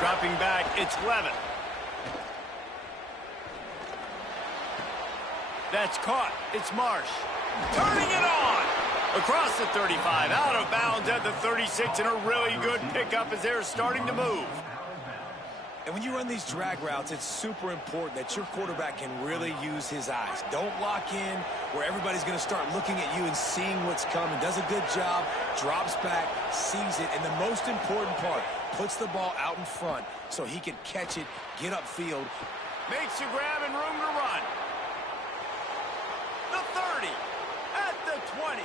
Dropping back, it's Levin. That's caught. It's Marsh. Turning it on! Across the 35, out of bounds at the 36, and a really good pickup as they're starting to move. And when you run these drag routes, it's super important that your quarterback can really use his eyes. Don't lock in where everybody's going to start looking at you and seeing what's coming. Does a good job, drops back, sees it, and the most important part, puts the ball out in front so he can catch it, get upfield. Makes the grab and room to run. The 30, at the 20.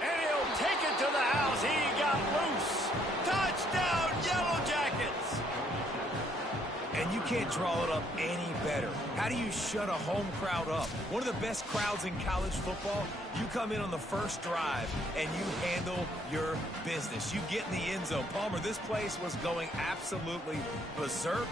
And he'll take it to the house. He got loose. Touchdown, Yellow Jackets. And you can't draw it up any better. How do you shut a home crowd up? One of the best crowds in college football, you come in on the first drive and you handle your business. You get in the end zone. Palmer, this place was going absolutely berserk,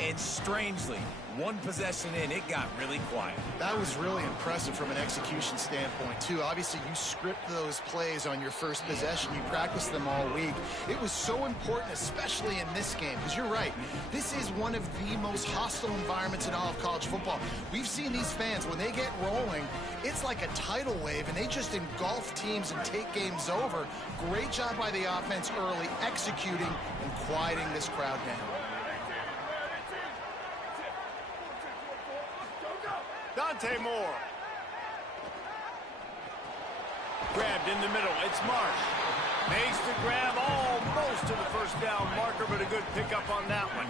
and strangely, one possession in, it got really quiet. That was really impressive from an execution standpoint, too. Obviously, you script those plays on your first possession. You practice them all week. It was so important, especially in this game, because you're right. This is one of the most hostile environments in all of college football. We've seen these fans, when they get rolling, it's like a tidal wave, and they just engulf teams and take games over. Great job by the offense early, executing and quieting this crowd down. Dante Moore. Grabbed in the middle. It's Marsh. Makes the grab almost to the first down marker, but a good pickup on that one.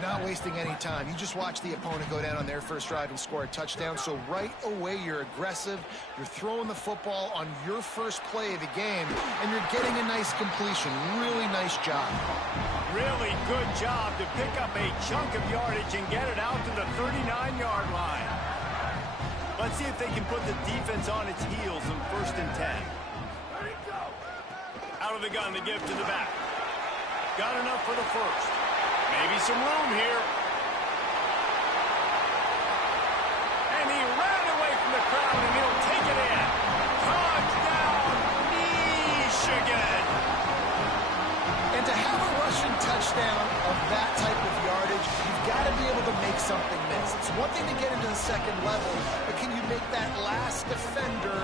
Not wasting any time. You just watch the opponent go down on their first drive and score a touchdown. So right away, you're aggressive. You're throwing the football on your first play of the game, and you're getting a nice completion. Really nice job. Really good job to pick up a chunk of yardage and get it out to the 39-yard line. Let's see if they can put the defense on its heels in 1st and 10. Out of the gun to give to the back. Got enough for the first. Maybe some room here. And he ran away from the crowd, and he'll take it in. Touchdown, Michigan. And to have a rushing touchdown of that type of yardage, you've got to be able to make something miss. It's one thing to get into the second level, but can you make that last defender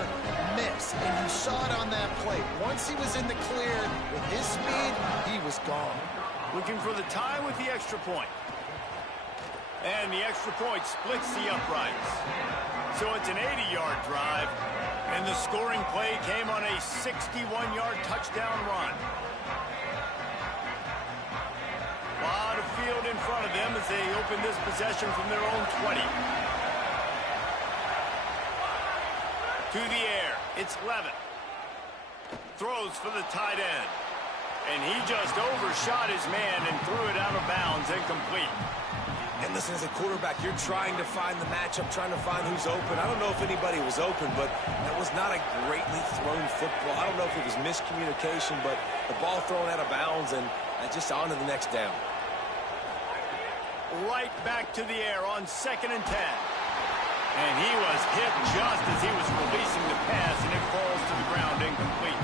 miss? And you saw it on that play. Once he was in the clear, with his speed, he was gone. Looking for the tie with the extra point. And the extra point splits the uprights. So it's an 80-yard drive, and the scoring play came on a 61-yard touchdown run. A lot of field in front of them as they open this possession from their own 20. To the air, it's Levin. Throws for the tight end. And he just overshot his man and threw it out of bounds, incomplete. And listen, as a quarterback, you're trying to find the matchup, trying to find who's open. I don't know if anybody was open, but that was not a greatly thrown football. I don't know if it was miscommunication, but the ball thrown out of bounds and just on to the next down. Right back to the air on 2nd and 10. And he was hit just as he was releasing the pass, and it falls to the ground incomplete.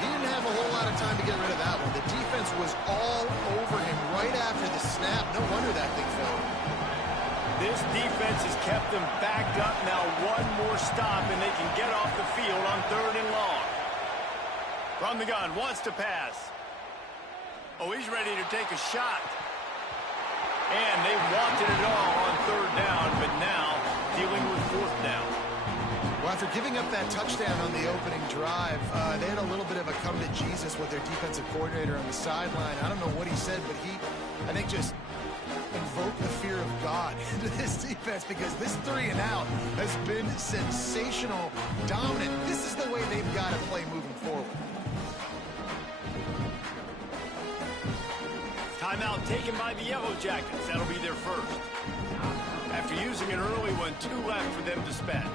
He didn't have a whole lot of time to get rid of that one. The defense was all over him right after the snap. No wonder that thing fell. This defense has kept them backed up. Now one more stop, and they can get off the field on 3rd and long. From the gun, wants to pass. Oh, he's ready to take a shot. And they wanted it all on 3rd down, but now dealing with 4th down. Well, after giving up that touchdown on the opening drive, they had a little bit of a come to Jesus with their defensive coordinator on the sideline. I don't know what he said, but he, I think, just invoked the fear of God into this defense, because this 3 and out has been sensational, dominant. This is the way they've got to play moving forward. Timeout taken by the Yellow Jackets. That'll be their first. After using an early one, 2 left for them to spend.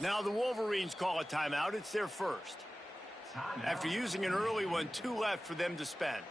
Now the Wolverines call a timeout. It's their first. After using an early one, 2 left for them to spend.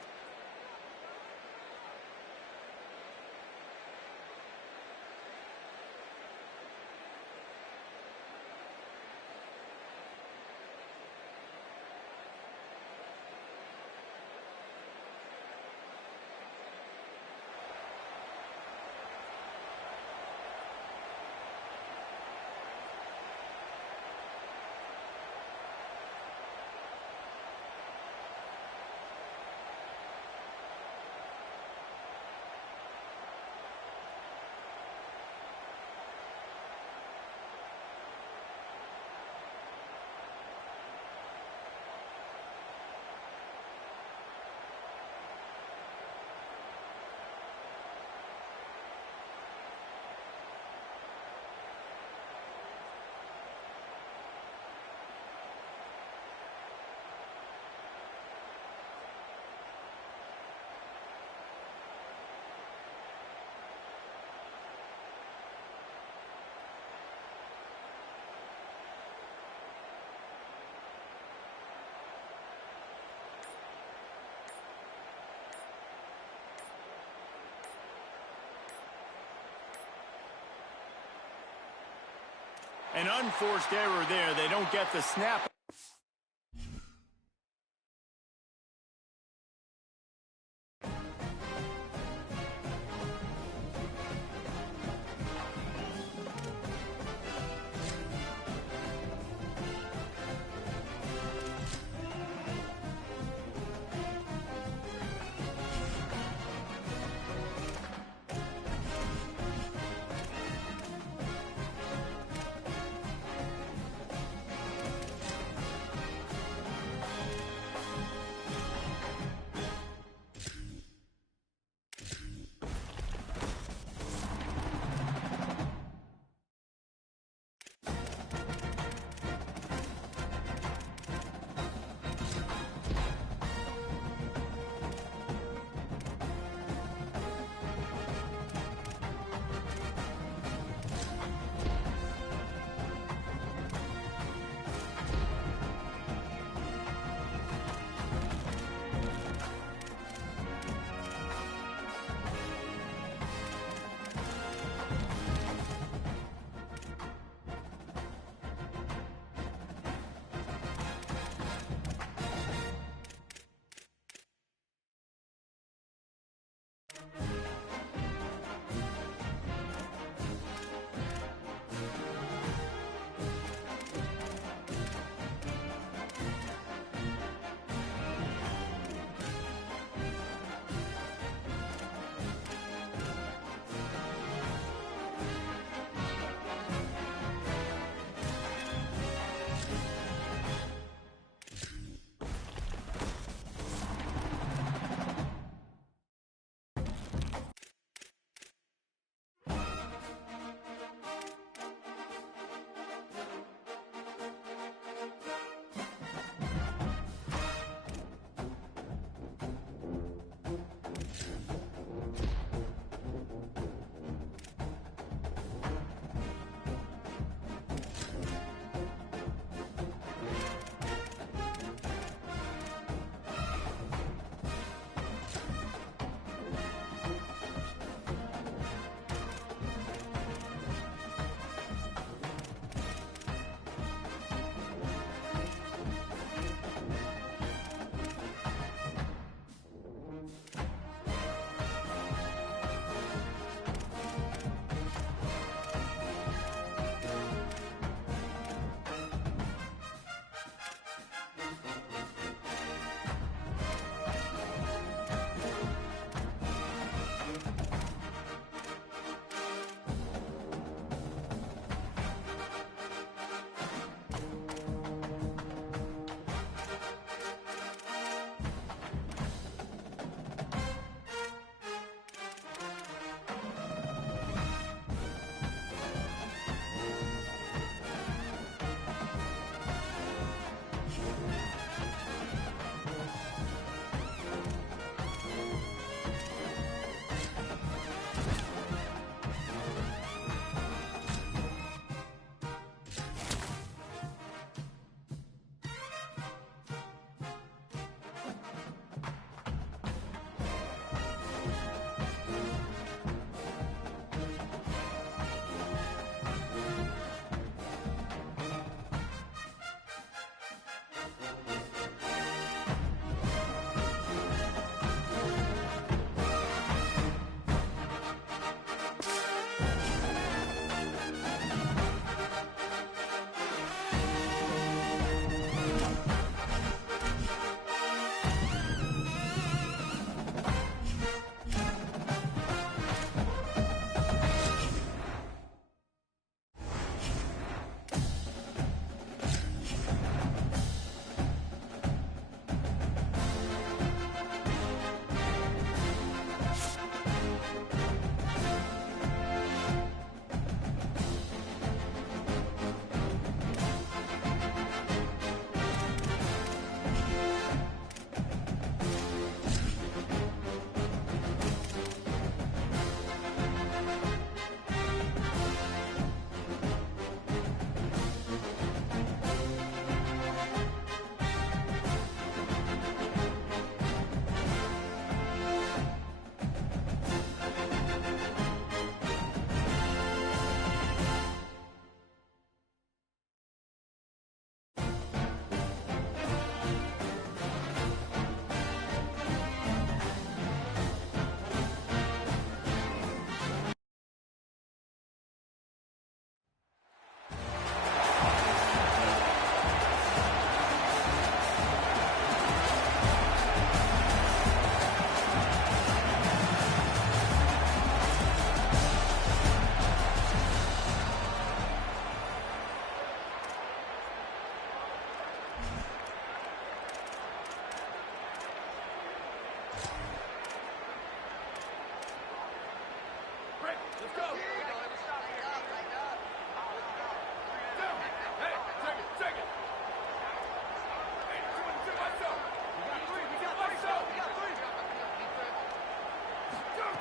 An unforced error there. They don't get the snap.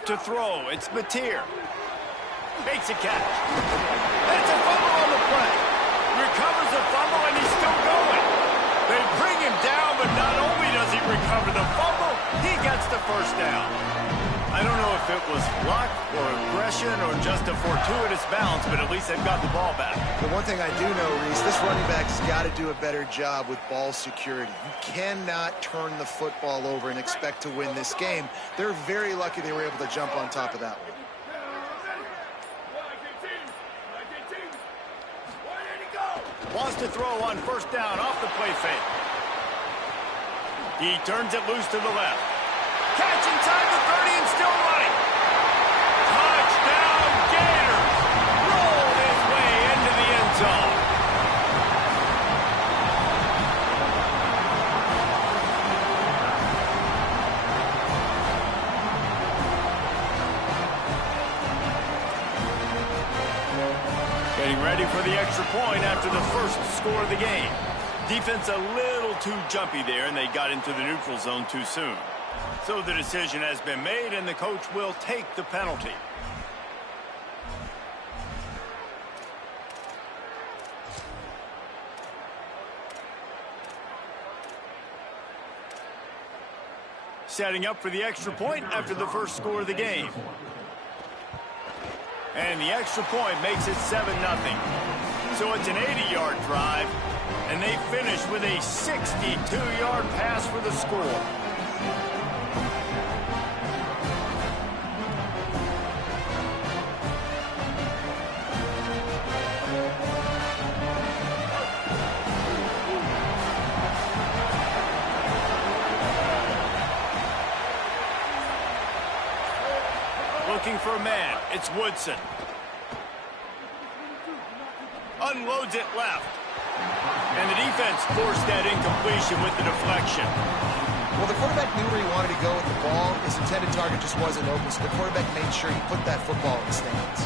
to throw. It's Mateer. Makes a catch. That's a fumble on the play. Recovers the fumble, and he's still going. They bring him down, but not only does he recover the fumble, he gets the first down. I don't know if it was luck or aggression or just a fortuitous bounce, but at least they've got the ball back. The one thing I do know, Reese, this running back's got to do a better job with ball security. You cannot turn the football over and expect to win this game. They're very lucky they were able to jump on top of that one. Wants to throw on first down off the play fake. He turns it loose to the left. Catch inside the 30 and still running. Touchdown Gators. Rolled his way into the end zone. Getting ready for the extra point after the first score of the game. Defense a little too jumpy there, and they got into the neutral zone too soon. So the decision has been made, and the coach will take the penalty. Setting up for the extra point after the first score of the game. And the extra point makes it 7-0. So it's an 80-yard drive, and they finish with a 62-yard pass for the score. Looking for a man. It's Woodson. Unloads it left. And the defense forced that incompletion with the deflection. Well, the quarterback knew where he wanted to go with the ball. His intended target just wasn't open, so the quarterback made sure he put that football in the stands.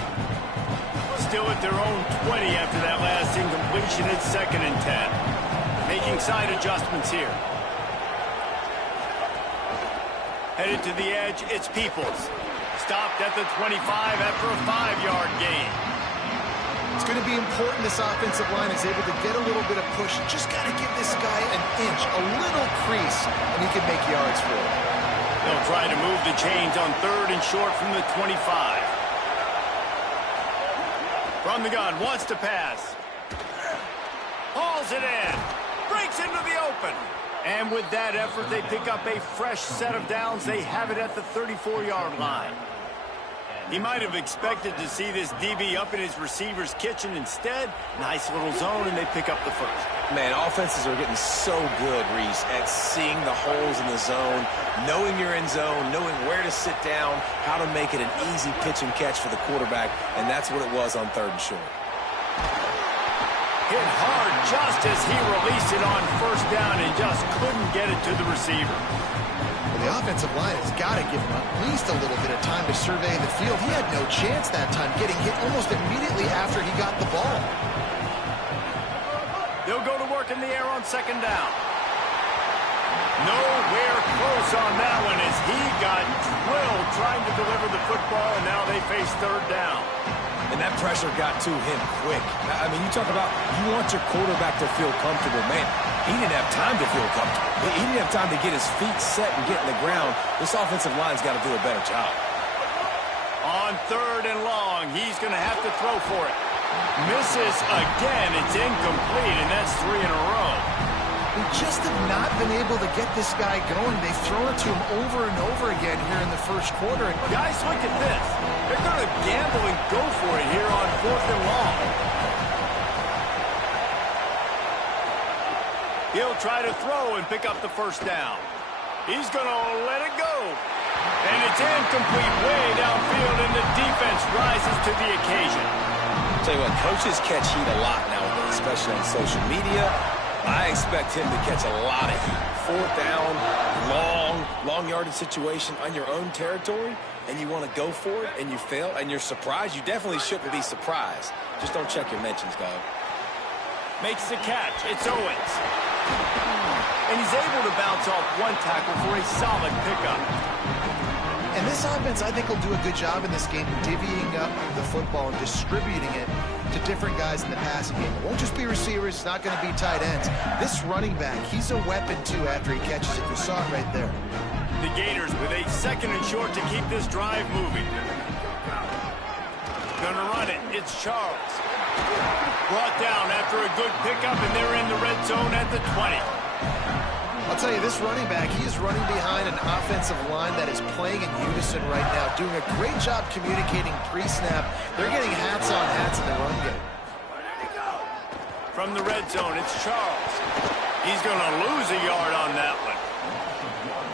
Still at their own 20 after that last incompletion. It's 2nd and 10. Making side adjustments here. Headed to the edge, it's Peoples. Stopped at the 25 after a 5-yard gain. It's going to be important this offensive line is able to get a little bit of push. Just got to give this guy an inch, a little crease, and he can make yards for it. They'll try to move the chains on 3rd and short from the 25. From the gun, wants to pass. Hauls it in. Breaks into the open. And with that effort, they pick up a fresh set of downs. They have it at the 34-yard line. He might have expected to see this DB up in his receiver's kitchen. Instead, nice little zone, and they pick up the first. Man, offenses are getting so good, Reese, at seeing the holes in the zone, knowing you're in zone, knowing where to sit down, how to make it an easy pitch and catch for the quarterback, and that's what it was on 3rd and short. Hit hard just as he released it on first down and just couldn't get it to the receiver. Well, the offensive line has got to give him at least a little bit of time to survey the field. He had no chance that time, getting hit almost immediately after he got the ball. They'll go to work in the air on 2nd down. Nowhere close on that one as he got drilled trying to deliver the football, and now they face 3rd down. And that pressure got to him quick. I mean, you talk about you want your quarterback to feel comfortable. Man, he didn't have time to feel comfortable. He didn't have time to get his feet set and get in the ground. This offensive line's got to do a better job. On 3rd and long, he's going to have to throw for it. Misses again. It's incomplete, and that's 3 in a row. They just have not been able to get this guy going. They've thrown it to him over and over again here in the first quarter. Guys, look at this. They're going to gamble and go for it here on 4th and long. He'll try to throw and pick up the first down. He's going to let it go. And it's incomplete way downfield, and the defense rises to the occasion. I'll tell you what, coaches catch heat a lot nowadays, especially on social media. I expect him to catch a lot of heat. 4th down, long yardage situation on your own territory, and you want to go for it, and you fail, and you're surprised. You definitely shouldn't be surprised. Just don't check your mentions, dog. Makes the catch. It's Owens. And he's able to bounce off one tackle for a solid pickup. And this offense, I think, will do a good job in this game divvying up the football and distributing it to different guys in the passing game. It won't just be receivers. It's not going to be tight ends. This running back, he's a weapon, too, after he catches it. You saw it right there. The Gators with a 2nd and short to keep this drive moving. Gonna run it. It's Charles. Brought down after a good pickup, and they're in the red zone at the 20. I'll tell you, this running back, he is running behind an offensive line that is playing in unison right now, doing a great job communicating pre-snap. They're getting hats on hats in the run game. From the red zone, it's Charles. He's going to lose a yard on that one.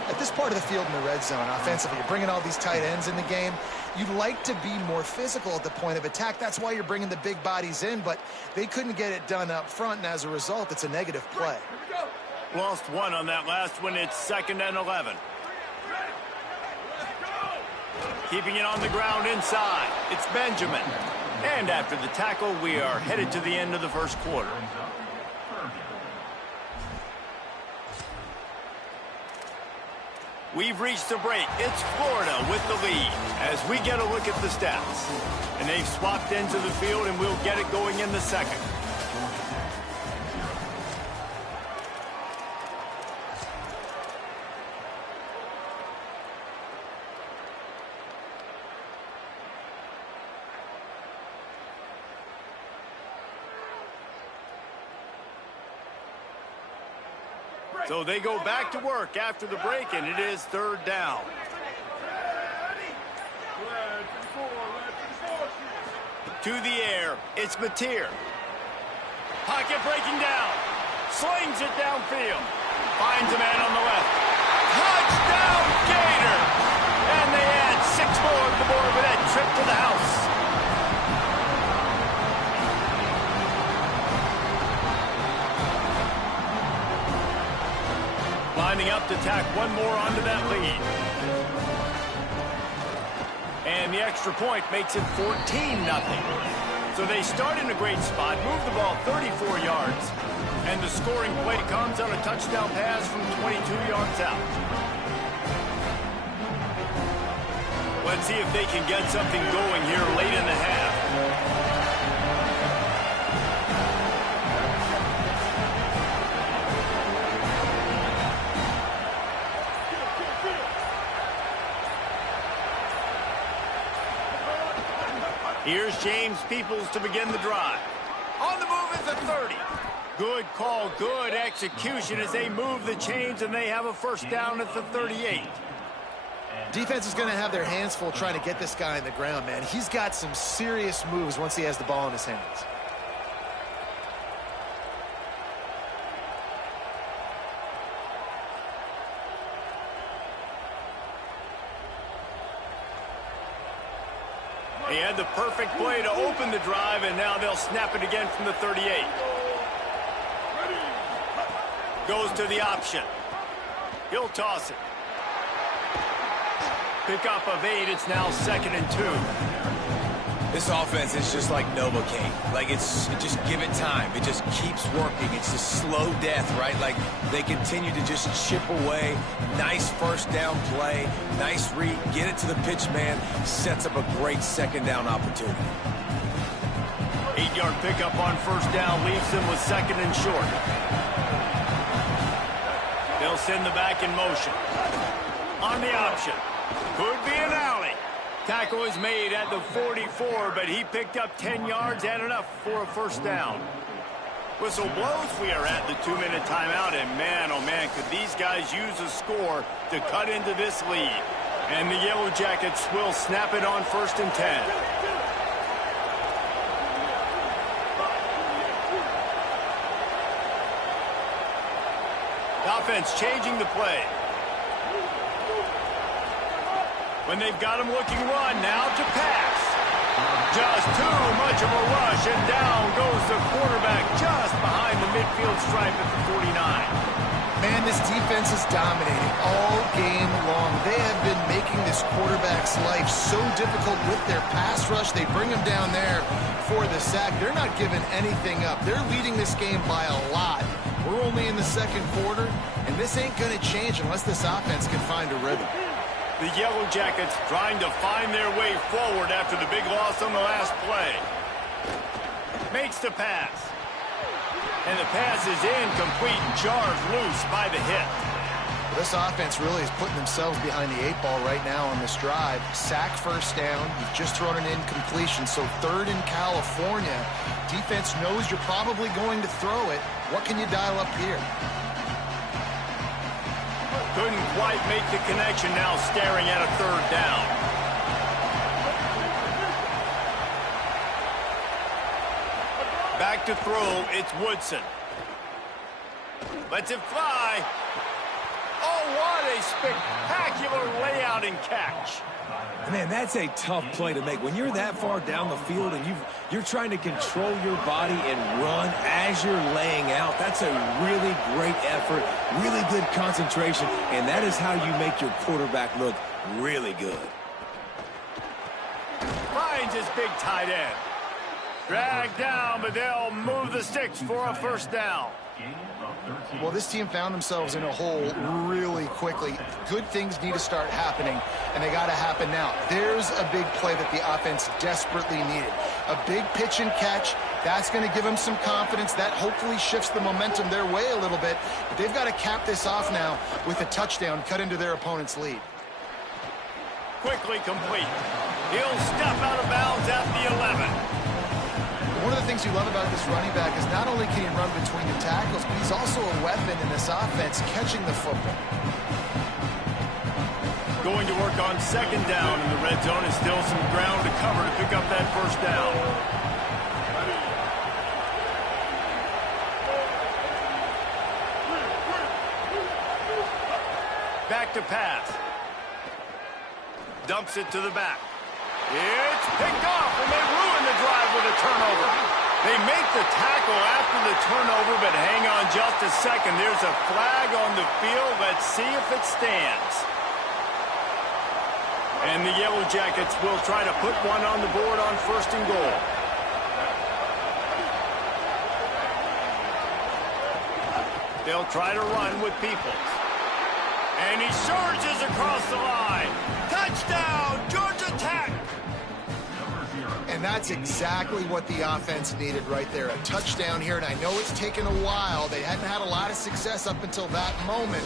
At this part of the field in the red zone, offensively, you're bringing all these tight ends in the game. You'd like to be more physical at the point of attack. That's why you're bringing the big bodies in, but they couldn't get it done up front, and as a result, it's a negative play. Lost one on that last one. It's 2nd and 11. Keeping it on the ground inside. It's Benjamin. And after the tackle, we are headed to the end of the first quarter. We've reached the break. It's Florida with the lead as we get a look at the stats. And they've swapped ends of the field, and we'll get it going in the second. So they go back to work after the break, and it is 3rd down. To the air, it's Mateer. Pocket breaking down. Slings it downfield. Finds a man on the left. Touchdown, Gator! And they add 6 more to the board with that trip to the house. Lining up to tack one more onto that lead. And the extra point makes it 14-0. So they start in a great spot, move the ball 34 yards, and the scoring play comes on a touchdown pass from 22 yards out. Let's see if they can get something going here late in the half. Here's James Peoples to begin the drive. On the move at the 30. Good call, good execution as they move the chains, and they have a 1st down at the 38. Defense is going to have their hands full trying to get this guy on the ground, man. He's got some serious moves once he has the ball in his hands. He had the perfect play to open the drive, and now they'll snap it again from the 38. Goes to the option. He'll toss it. Pickup of 8. It's now 2nd and 2. This offense is just like Novocaine. Like, just give it time. It just keeps working. It's a slow death, right? Like, they continue to just chip away. Nice 1st down play. Nice read. Get it to the pitch man. Sets up a great 2nd down opportunity. 8-yard pickup on 1st down leaves them with 2nd and short. They'll send the back in motion. On the option. Could be an alley. Tackle is made at the 44, but he picked up 10 yards and enough for a 1st down. Whistle blows. We are at the 2-minute timeout, and man, oh man, could these guys use a score to cut into this lead. And the Yellow Jackets will snap it on 1st and 10. Offense changing the play. When they've got him looking run, now to pass. Just too much of a rush, and down goes the quarterback just behind the midfield stripe at the 49. Man, this defense is dominating all game long. They have been making this quarterback's life so difficult with their pass rush. They bring him down there for the sack. They're not giving anything up. They're leading this game by a lot. We're only in the 2nd quarter, and this ain't going to change unless this offense can find a rhythm. The Yellow Jackets trying to find their way forward after the big loss on the last play. Makes the pass. And the pass is incomplete and charged loose by the hit. This offense really is putting themselves behind the 8 ball right now on this drive. Sack first down. You've just thrown an incompletion, so 3rd in California. Defense knows you're probably going to throw it. What can you dial up here? Couldn't quite make the connection, now staring at a 3rd down. Back to throw, it's Woodson. Lets it fly. Oh, what a spectacular layout and catch. Man, that's a tough play to make. When you're that far down the field and you're trying to control your body and run as you're laying out, that's a really great effort, really good concentration, and that is how you make your quarterback look really good. Finds his big tight end. Dragged down, but they'll move the sticks for a 1st down. Well, this team found themselves in a hole really quickly. Good things need to start happening, and they got to happen now. There's a big play that the offense desperately needed. A big pitch and catch. That's going to give them some confidence. That hopefully shifts the momentum their way a little bit. But they've got to cap this off now with a touchdown cut into their opponent's lead. Quickly complete. He'll step out of bounds at the 11. One of the things you love about this running back is not only can he run between the tackles, but he's also a weapon in this offense catching the football. Going to work on 2nd down in the red zone, and still some ground to cover to pick up that 1st down. Back to pass. Dumps it to the back. It's picked off, and they ruin the drive with a turnover. They make the tackle after the turnover, but hang on just a second. There's a flag on the field. Let's see if it stands. And the Yellow Jackets will try to put one on the board on 1st and goal. They'll try to run with Peoples. And he surges across the line. Touchdown, Georgia Tech! And that's exactly what the offense needed right there. A touchdown here, and I know it's taken a while. They hadn't had a lot of success up until that moment.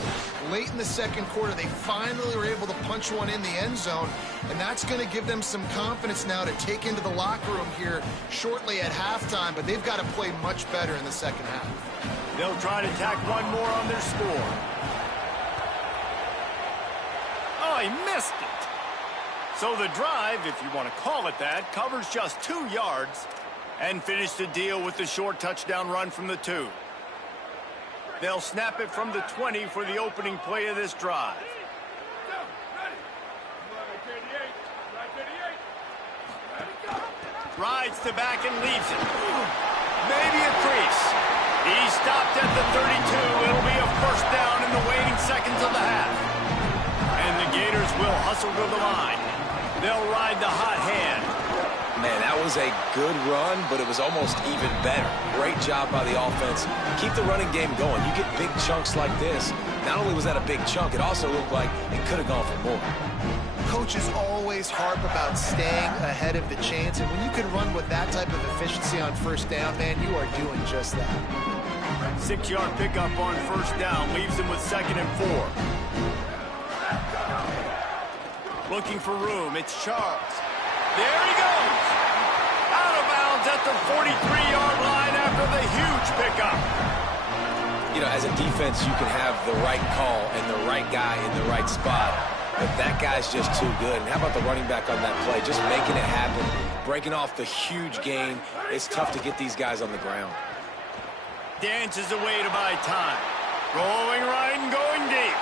Late in the 2nd quarter, they finally were able to punch one in the end zone, and that's going to give them some confidence now to take into the locker room here shortly at halftime, but they've got to play much better in the 2nd half. They'll try to tack one more on their score. Oh, he missed it. So the drive, if you want to call it that, covers just 2 yards and finished the deal with the short touchdown run from the 2. They'll snap it from the 20 for the opening play of this drive. Rides to back and leaves it. Maybe a crease. He stopped at the 32. It'll be a 1st down in the waning seconds of the half. And the Gators will hustle to the line. They'll ride the hot hand. Man, that was a good run, but it was almost even better. Great job by the offense. Keep the running game going. You get big chunks like this. Not only was that a big chunk, it also looked like it could have gone for more. Coaches always harp about staying ahead of the chains, and when you can run with that type of efficiency on 1st down, man, you are doing just that. 6-yard pickup on 1st down leaves them with 2nd and 4. Looking for room, it's Charles. There he goes! Out of bounds at the 43-yard line after the huge pickup. You know, as a defense, you can have the right call and the right guy in the right spot, but that guy's just too good. And how about the running back on that play? Just making it happen, breaking off the huge gain. It's tough to get these guys on the ground. Dances away to buy time. Rolling right and going deep.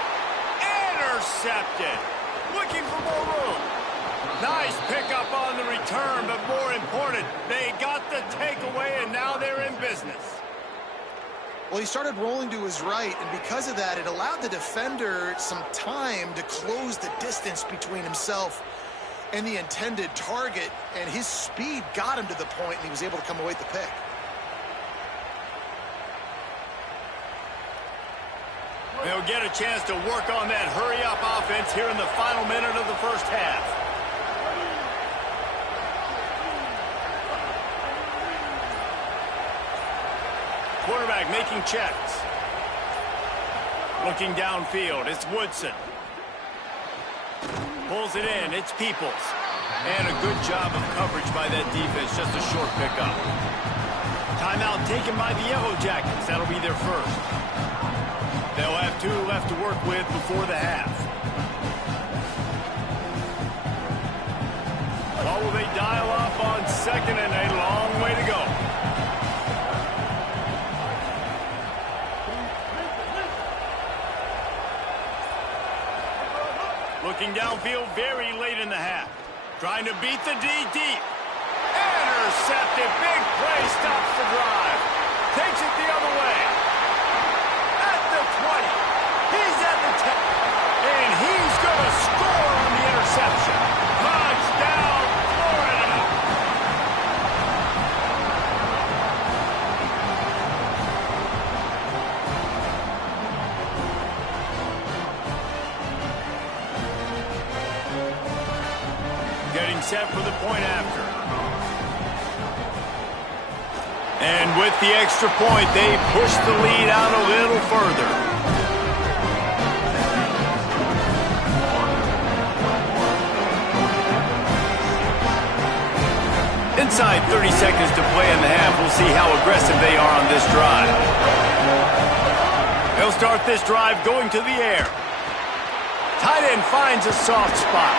Intercepted. Looking for more room. Nice pickup on the return, but more important, they got the takeaway, and now they're in business. Well, he started rolling to his right, and because of that, it allowed the defender some time to close the distance between himself and the intended target, and his speed got him to the point, and he was able to come away with the pick. They'll get a chance to work on that hurry-up offense here in the final minute of the first half. Quarterback making checks. Looking downfield, it's Woodson. Pulls it in, it's Peoples. And a good job of coverage by that defense, just a short pickup. Timeout taken by the Yellow Jackets. That'll be their first. They'll have 2 left to work with before the half. What will they dial up on second and a long way to go? Looking downfield very late in the half. Trying to beat the D deep. Intercepted. Big play stops the drive. Takes it the other way. At the 20. He's at the 10. And he's going to score on the interception. Touchdown, Florida. Getting set for the point after. And with the extra point, they push the lead out a little further. Inside 30 seconds to play in the half. We'll see how aggressive they are on this drive. They'll start this drive going to the air. Tight end finds a soft spot.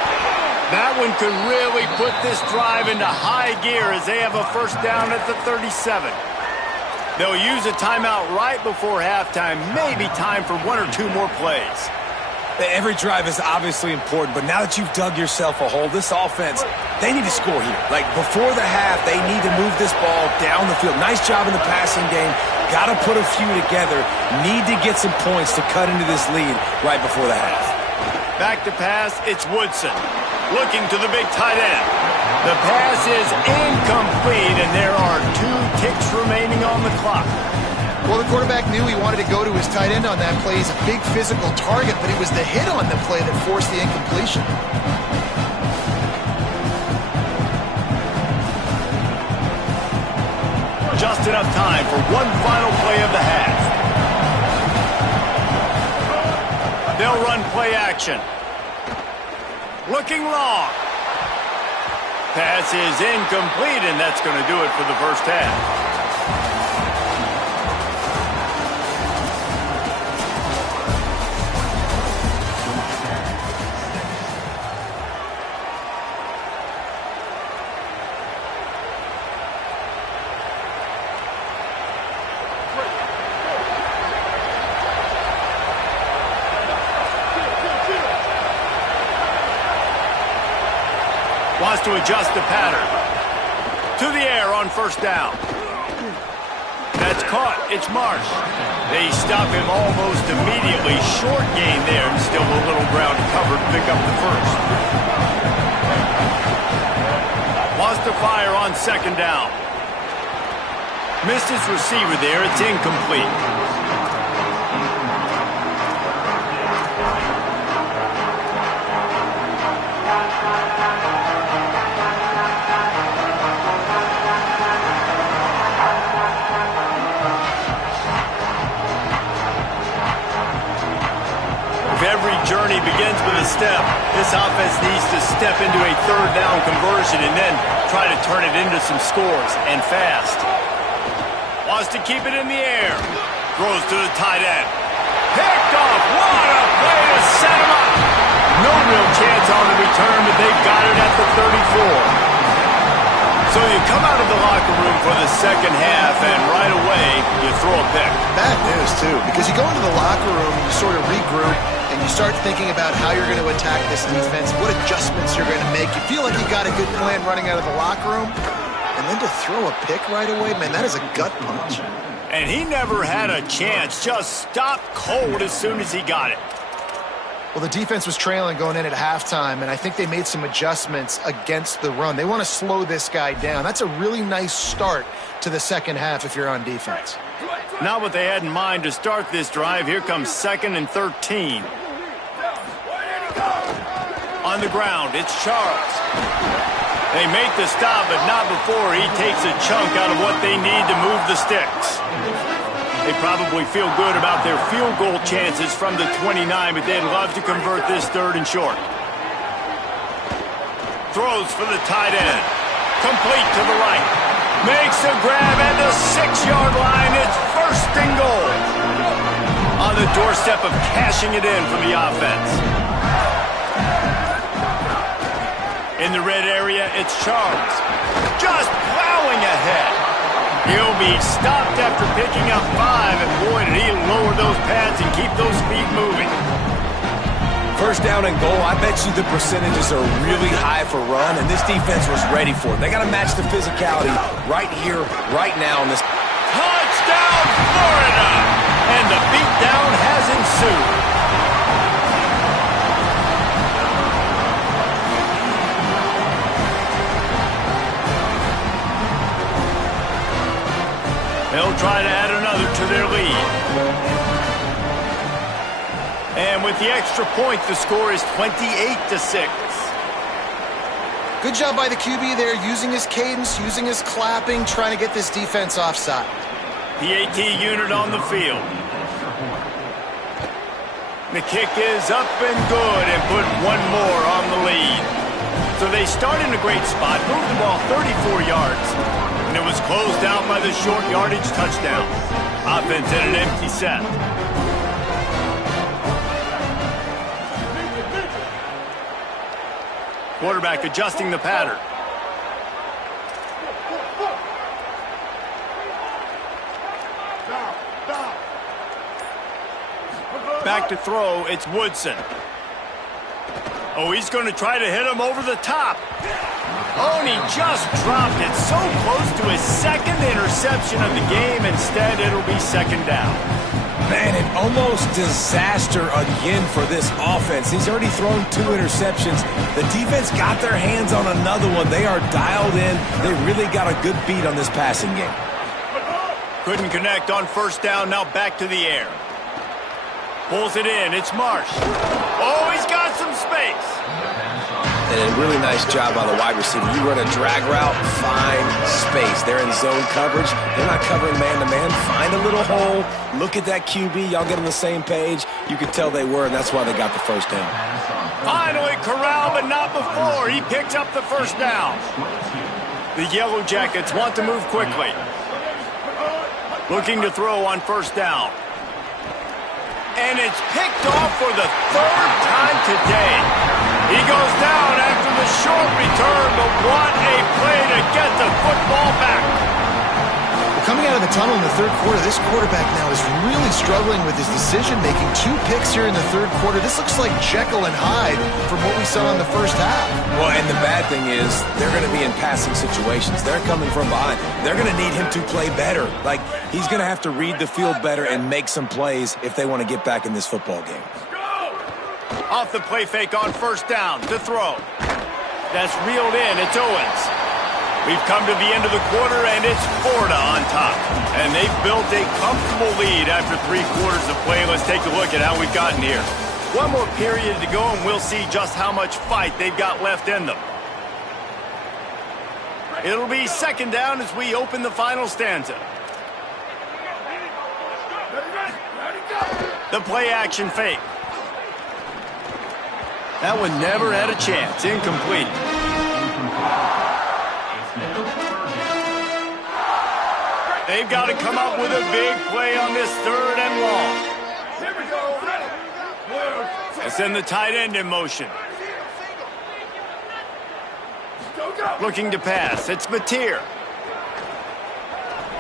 That one could really put this drive into high gear as they have a first down at the 37. They'll use a timeout right before halftime. Maybe time for 1 or 2 more plays. Every drive is obviously important, but now that you've dug yourself a hole, this offense, they need to score here. Like, before the half, they need to move this ball down the field. Nice job in the passing game. Got to put a few together. Need to get some points to cut into this lead right before the half. Back to pass, it's Woodson. Looking to the big tight end. The pass is incomplete, and there are 2 ticks remaining on the clock. Well, the quarterback knew he wanted to go to his tight end on that play. He's a big physical target, but it was the hit on the play that forced the incompletion. Just enough time for one final play of the half. They'll run play action. Looking long. Pass is incomplete, and that's going to do it for the first half. Wants to adjust the pattern. To the air on first down. That's caught. It's Marsh. They stop him almost immediately. Short gain there, and still a little ground covered. Pick up the first. Wants to fire on second down. Missed his receiver there. It's incomplete. Every journey begins with a step. This offense needs to step into a third down conversion and then try to turn it into some scores, and fast. Wants to keep it in the air. Throws to the tight end. Picked off. What a play to set him up. No real chance on the return, but they've got it at the 34. So you come out of the locker room for the second half, and right away, you throw a pick. Bad news, too, because you go into the locker room, you sort of regroup, and you start thinking about how you're going to attack this defense, what adjustments you're going to make. You feel like you got a good plan running out of the locker room, and then to throw a pick right away, man, that is a gut punch. And he never had a chance, just stopped cold as soon as he got it. Well, the defense was trailing going in at halftime, and I think they made some adjustments against the run. They want to slow this guy down. That's a really nice start to the second half if you're on defense. Not what they had in mind to start this drive. Here comes 2nd and 13. On the ground, it's Charles. They make the stop, but not before he takes a chunk out of what they need to move the sticks. They probably feel good about their field goal chances from the 29, but they'd love to convert this 3rd and short. Throws for the tight end. Complete to the right. Makes a grab at the 6-yard line. It's 1st and goal. On the doorstep of cashing it in for the offense. In the red area, it's Charles. Just plowing ahead. He'll be stopped after picking up 5, and boy, did he lower those pads and keep those feet moving. 1st down and goal, I bet you the percentages are really high for run, and this defense was ready for it. They got to match the physicality right here, right now. In this touchdown, Florida! And the beatdown has ensued. They'll try to add another to their lead. And with the extra point, the score is 28-6. Good job by the QB there, using his cadence, using his clapping, trying to get this defense offside. PAT unit on the field. The kick is up and good and put one more on the lead. So they start in a great spot, move the ball 34 yards, and it was closed out by the short yardage touchdown. Offense at an empty set. Quarterback adjusting the pattern. Back to throw, it's Woodson. Oh, he's going to try to hit him over the top. Oh, and he just dropped it so close to his 2nd interception of the game. Instead, it'll be 2nd down. Man, an almost disaster again for this offense. He's already thrown 2 interceptions. The defense got their hands on another one. They are dialed in. They really got a good beat on this passing game. Couldn't connect on 1st down. Now back to the air. Pulls it in. It's Marsh. Oh, he's got some space. And a really nice job by the wide receiver. You run a drag route, find space. They're in zone coverage. They're not covering man-to-man. Find a little hole. Look at that QB. Y'all get on the same page. You could tell they were, and that's why they got the 1st down. Finally corralled, but not before. He picks up the 1st down. The Yellow Jackets want to move quickly. Looking to throw on 1st down. And it's picked off for the 3rd time today. He goes down after the short return, but what a play to get the football back. Well, coming out of the tunnel in the 3rd quarter, this quarterback now is really struggling with his decision-making. 2 picks here in the 3rd quarter. This looks like Jekyll and Hyde from what we saw in the 1st half. Well, and the bad thing is they're going to be in passing situations. They're coming from behind. They're going to need him to play better. Like, he's going to have to read the field better and make some plays if they want to get back in this football game. Off the play fake on 1st down to throw. That's reeled in. It's Owens. We've come to the end of the quarter, and it's Florida on top. And they've built a comfortable lead after 3 quarters of play. Let's take a look at how we've gotten here. One more period to go, and we'll see just how much fight they've got left in them. It'll be 2nd down as we open the final stanza. The play action fake. That one never had a chance. Incomplete. They've got to come up with a big play on this 3rd and long. They send the tight end in motion. Looking to pass. It's Mateer.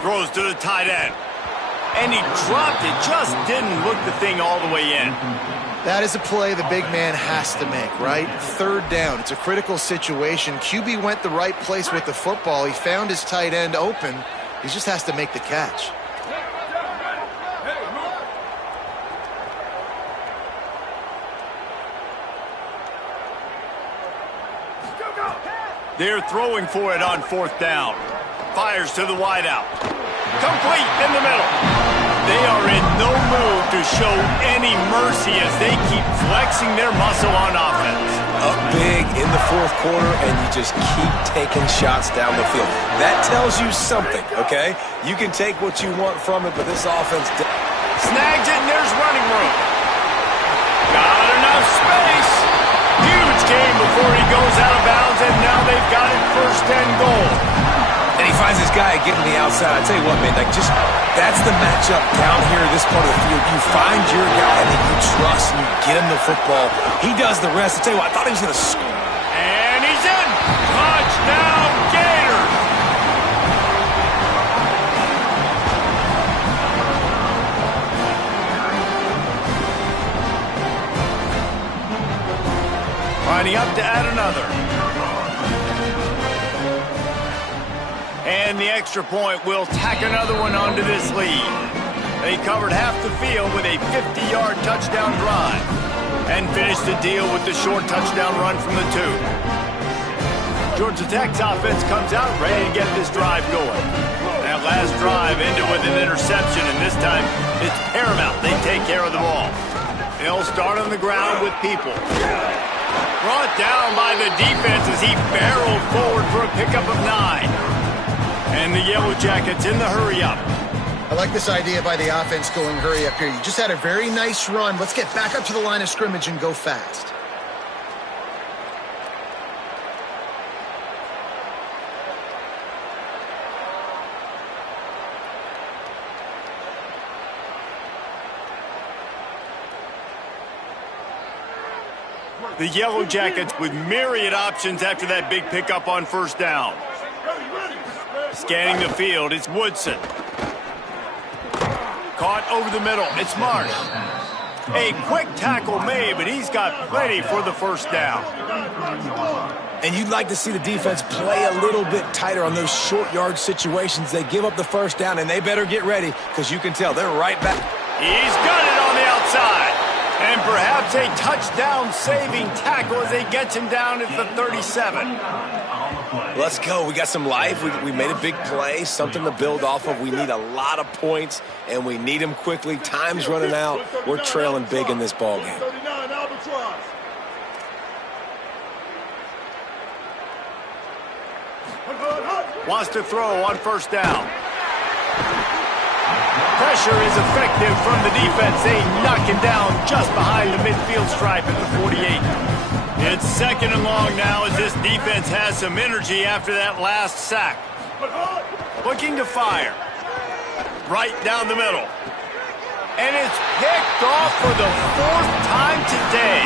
Throws to the tight end. And he dropped it. Just didn't look the thing all the way in. That is a play the big man has to make, right? 3rd down. It's a critical situation. QB went the right place with the football. He found his tight end open. He just has to make the catch. They're throwing for it on 4th down. Fires to the wideout. Complete in the middle. They are in no mood to show any mercy as they keep flexing their muscle on offense. Up big in the fourth quarter, and you just keep taking shots down the field. That tells you something, okay? You can take what you want from it, but this offense... Snags it, and there's running room. Got enough space. Huge game before he goes out of bounds, and now they've got it first and goal. And he finds this guy getting the outside. I tell you what, man, like just that's the matchup down here in this part of the field. You find your guy that you trust, and you get him the football. He does the rest. I tell you what, I thought he was going to score. And he's in. Touchdown, Gators. Lining up to add another. And the extra point will tack another one onto this lead. They covered half the field with a 50-yard touchdown drive and finished the deal with the short touchdown run from the 2. Georgia Tech's offense comes out ready to get this drive going. That last drive ended with an interception, and this time it's paramount they take care of the ball. They'll start on the ground with people. Brought down by the defense as he barreled forward for a pickup of 9. And the Yellow Jackets in the hurry-up. I like this idea by the offense going hurry up here. You just had a very nice run. Let's get back up to the line of scrimmage and go fast. The Yellow Jackets with myriad options after that big pickup on first down. Scanning the field, it's Woodson. Caught over the middle, it's Marsh. A quick tackle made, but he's got plenty for the first down. And you'd like to see the defense play a little bit tighter on those short yard situations. They give up the first down, and they better get ready because you can tell they're right back. He's got it on the outside. And perhaps a touchdown-saving tackle as they get him down at the 37. Let's go. We got some life. We made a big play, something to build off of. We need a lot of points, and we need them quickly. Time's running out. We're trailing big in this ballgame. Wants to throw on first down. Pressure is effective from the defense. They knock him down just behind the midfield stripe at the 48. It's second and long now as this defense has some energy after that last sack. Looking to fire. Right down the middle. And it's picked off for the 4th time today.